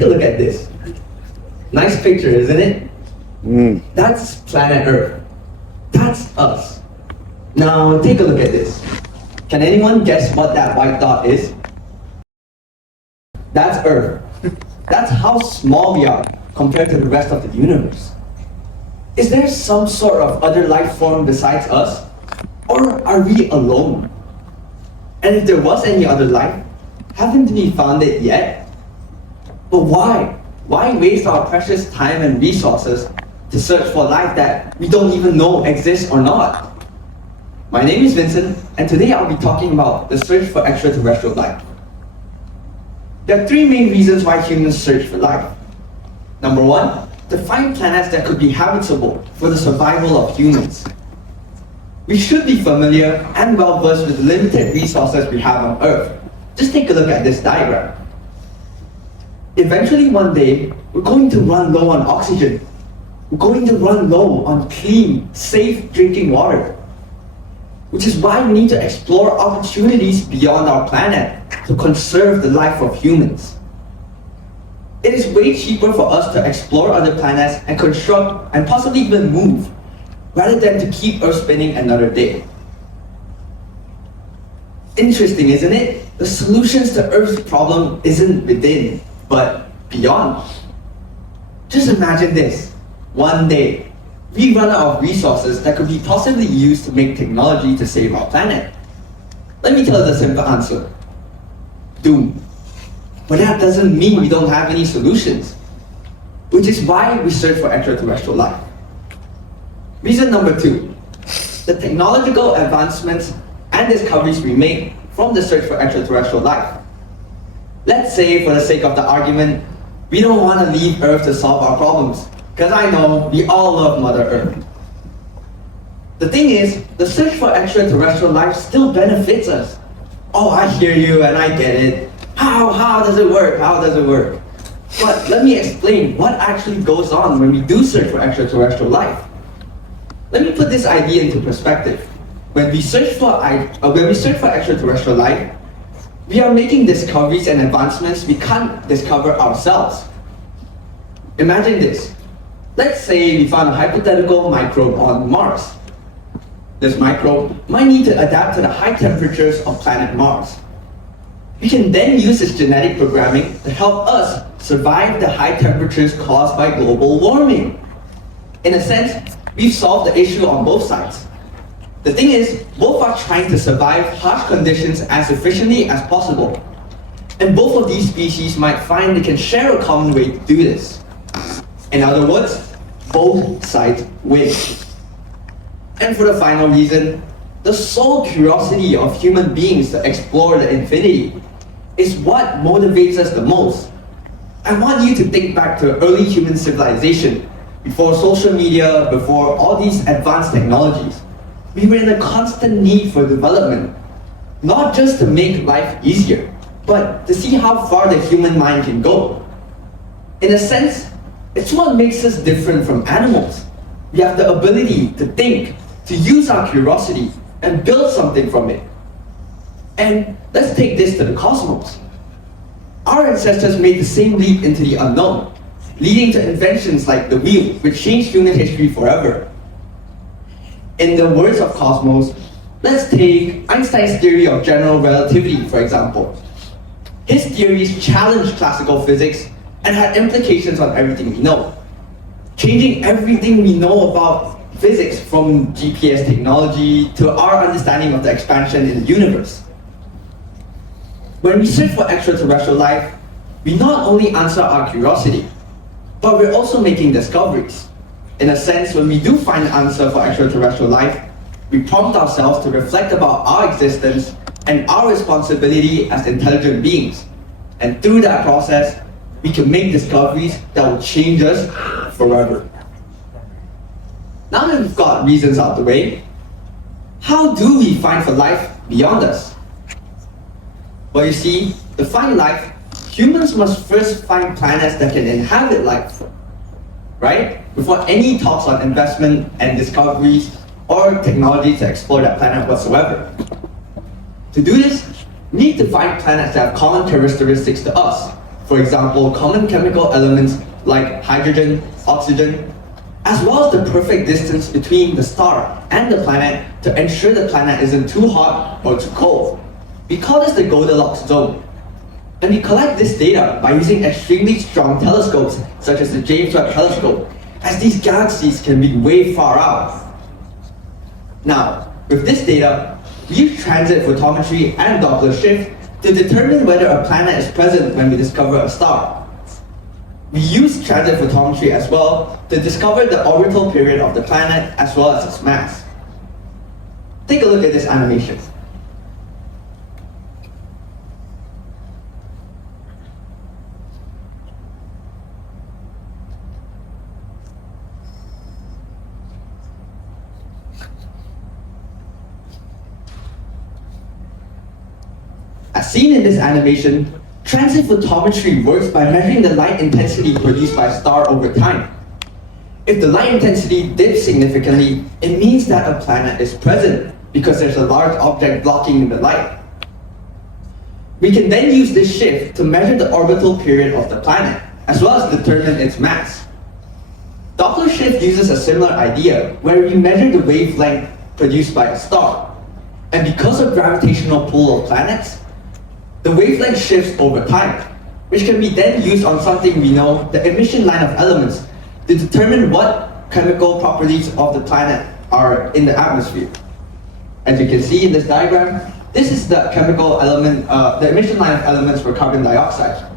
take a look at this. Nice picture, isn't it? That's planet Earth. That's us. Now take a look at this. Can anyone guess what that white dot is? That's Earth. That's how small we are compared to the rest of the universe. Is there some sort of other life form besides us? Or are we alone? And if there was any other life, haven't we found it yet? But why? Why waste our precious time and resources to search for life that we don't even know exists or not? My name is Vincent, and today I'll be talking about the search for extraterrestrial life. There are three main reasons why humans search for life. Number one, to find planets that could be habitable for the survival of humans. We should be familiar and well-versed with the limited resources we have on Earth. Just take a look at this diagram. Eventually one day, we're going to run low on oxygen. We're going to run low on clean, safe drinking water. Which is why we need to explore opportunities beyond our planet to conserve the life of humans. It is way cheaper for us to explore other planets and construct and possibly even move, rather than to keep Earth spinning another day. Interesting, isn't it? The solutions to Earth's problem isn't within, but beyond. Just imagine this. One day, we run out of resources that could be possibly used to make technology to save our planet. Let me tell you the simple answer. Doom. But that doesn't mean we don't have any solutions, which is why we search for extraterrestrial life. Reason number two, the technological advancements and discoveries we make from the search for extraterrestrial life. Let's say, for the sake of the argument, we don't want to leave Earth to solve our problems, because I know we all love Mother Earth. The thing is, the search for extraterrestrial life still benefits us. Oh, I hear you and I get it. How does it work? How does it work? But let me explain what actually goes on when we do search for extraterrestrial life. Let me put this idea into perspective. When we search for extraterrestrial life, we are making discoveries and advancements we can't discover ourselves. Imagine this. Let's say we found a hypothetical microbe on Mars. This microbe might need to adapt to the high temperatures of planet Mars. We can then use its genetic programming to help us survive the high temperatures caused by global warming. In a sense, we've solved the issue on both sides. The thing is, both are trying to survive harsh conditions as efficiently as possible. And both of these species might find they can share a common way to do this. In other words, both sides win. And for the final reason, the sole curiosity of human beings to explore the infinity is what motivates us the most. I want you to think back to early human civilization, before social media, before all these advanced technologies. We were in a constant need for development, not just to make life easier, but to see how far the human mind can go. In a sense, it's what makes us different from animals. We have the ability to think, to use our curiosity, and build something from it. And let's take this to the cosmos. Our ancestors made the same leap into the unknown, leading to inventions like the wheel, which changed human history forever. In the words of Cosmos, let's take Einstein's theory of general relativity, for example. His theories challenged classical physics and had implications on everything we know, changing everything we know about physics, from GPS technology to our understanding of the expansion in the universe. When we search for extraterrestrial life, we not only answer our curiosity, but we're also making discoveries. In a sense, when we do find an answer for extraterrestrial life, we prompt ourselves to reflect about our existence and our responsibility as intelligent beings. And through that process, we can make discoveries that will change us forever. Now that we've got reasons out the way, how do we find for life beyond us? Well, you see, to find life, humans must first find planets that can inhabit life, right? Before any talks on investment and discoveries or technology to explore that planet whatsoever. To do this, we need to find planets that have common characteristics to us. For example, common chemical elements like hydrogen, oxygen, as well as the perfect distance between the star and the planet to ensure the planet isn't too hot or too cold. We call this the Goldilocks zone. And we collect this data by using extremely strong telescopes, such as the James Webb Telescope, as these galaxies can be way far out. Now, with this data, we use transit photometry and Doppler shift to determine whether a planet is present when we discover a star. We use transit photometry as well to discover the orbital period of the planet as well as its mass. Take a look at this animation. As seen in this animation, transit photometry works by measuring the light intensity produced by a star over time. If the light intensity dips significantly, it means that a planet is present because there's a large object blocking the light. We can then use this shift to measure the orbital period of the planet, as well as determine its mass. Doppler shift uses a similar idea, where we measure the wavelength produced by a star. And because of gravitational pull of planets, the wavelength shifts over time, which can be then used on something we know, the emission line of elements, to determine what chemical properties of the planet are in the atmosphere. As you can see in this diagram, this is the chemical element, the emission line of elements for carbon dioxide.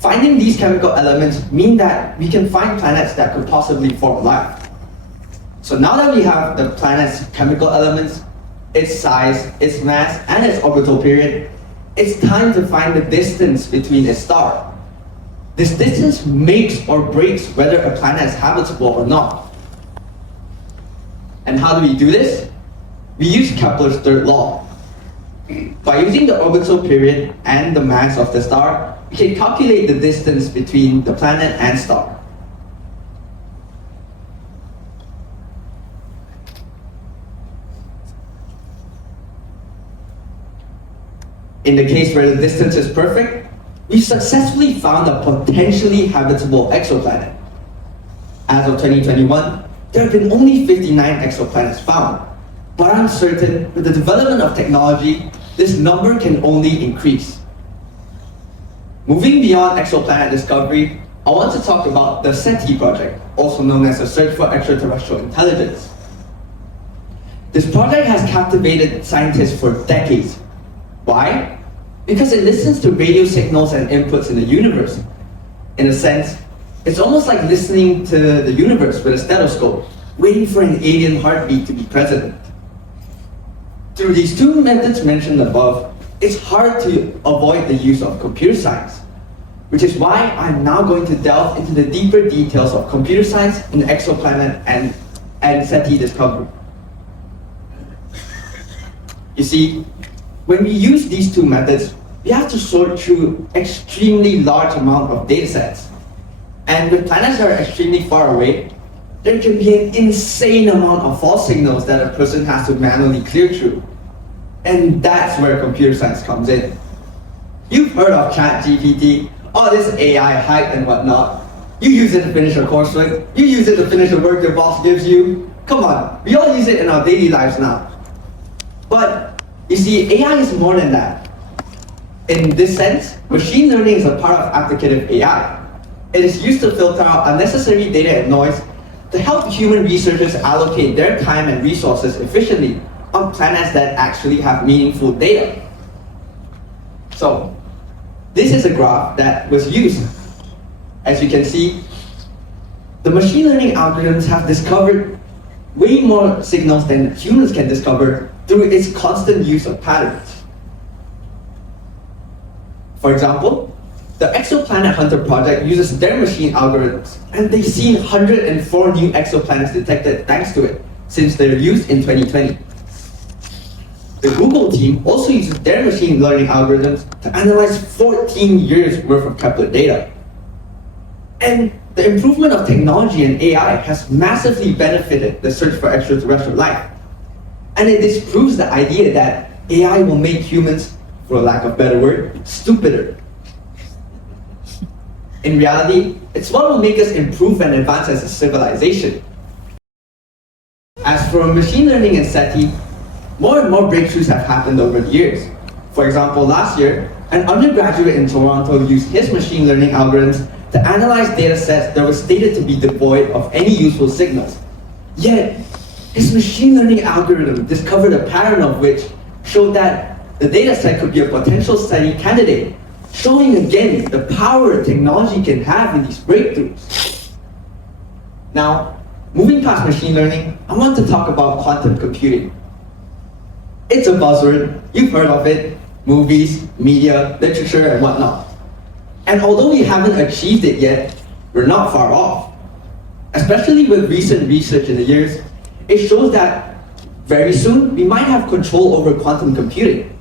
Finding these chemical elements mean that we can find planets that could possibly form life. So now that we have the planet's chemical elements, its size, its mass, and its orbital period, it's time to find the distance between its star. This distance makes or breaks whether a planet is habitable or not. And how do we do this? We use Kepler's third law. By using the orbital period and the mass of the star, we can calculate the distance between the planet and star. In the case where the distance is perfect, we successfully found a potentially habitable exoplanet. As of 2021, there have been only 59 exoplanets found, but I'm certain with the development of technology, this number can only increase. Moving beyond exoplanet discovery, I want to talk about the SETI project, also known as the Search for Extraterrestrial Intelligence. This project has captivated scientists for decades. Why? Because it listens to radio signals and inputs in the universe. In a sense, it's almost like listening to the universe with a stethoscope, waiting for an alien heartbeat to be present. Through these two methods mentioned above, it's hard to avoid the use of computer science, which is why I'm now going to delve into the deeper details of computer science in exoplanet and SETI discovery. You see, when we use these two methods, we have to sort through extremely large amount of data sets. And with planets that are extremely far away, there can be an insane amount of false signals that a person has to manually clear through. And that's where computer science comes in. You've heard of ChatGPT, all this AI hype and whatnot. You use it to finish a coursework, you use it to finish the work your boss gives you. Come on, we all use it in our daily lives now. But you see, AI is more than that. In this sense, machine learning is a part of applicative AI. It is used to filter out unnecessary data and noise to help human researchers allocate their time and resources efficiently on planets that actually have meaningful data. So, this is a graph that was used. As you can see, the machine learning algorithms have discovered way more signals than humans can discover through its constant use of patterns. For example, the Exoplanet Hunter project uses their machine algorithms, and they've seen 104 new exoplanets detected thanks to it since their use in 2020. The Google team also uses their machine learning algorithms to analyze 14 years worth of Kepler data. And the improvement of technology and AI has massively benefited the search for extraterrestrial life. And it disproves the idea that AI will make humans, for lack of a better word, stupider. In reality, it's what will make us improve and advance as a civilization. As for machine learning and SETI, more and more breakthroughs have happened over the years. For example, last year, an undergraduate in Toronto used his machine learning algorithms to analyze data sets that were stated to be devoid of any useful signals. Yet, his machine learning algorithm discovered a pattern of which showed that the data set could be a potential study candidate, showing again the power technology can have in these breakthroughs. Now, moving past machine learning, I want to talk about quantum computing. It's a buzzword, you've heard of it, movies, media, literature, and whatnot. And although we haven't achieved it yet, we're not far off. Especially with recent research in the years, it shows that very soon we might have control over quantum computing.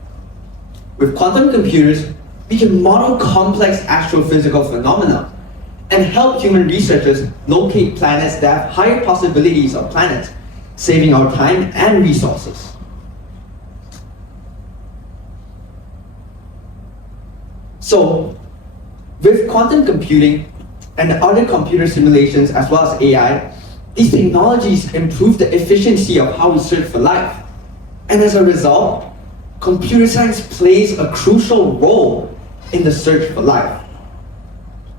With quantum computers, we can model complex astrophysical phenomena and help human researchers locate planets that have higher possibilities of planets, saving our time and resources. So, with quantum computing and other computer simulations as well as AI, these technologies improve the efficiency of how we search for life. And as a result, computer science plays a crucial role in the search for life.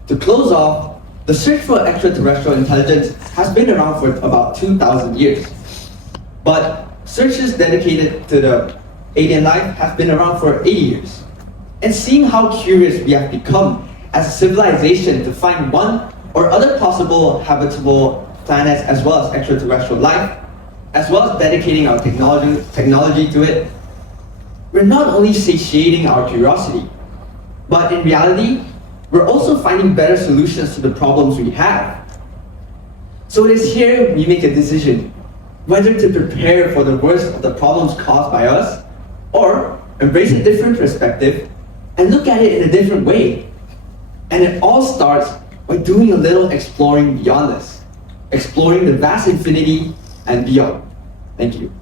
To close off, the search for extraterrestrial intelligence has been around for about 2,000 years. But searches dedicated to the alien life have been around for 80 years. And seeing how curious we have become as a civilization to find one or other possible habitable planets as well as extraterrestrial life, as well as dedicating our technology to it, we're not only satiating our curiosity, but in reality, we're also finding better solutions to the problems we have. So it is here we make a decision, whether to prepare for the worst of the problems caused by us, or embrace a different perspective and look at it in a different way. And it all starts by doing a little exploring beyond this, exploring the vast infinity and beyond. Thank you.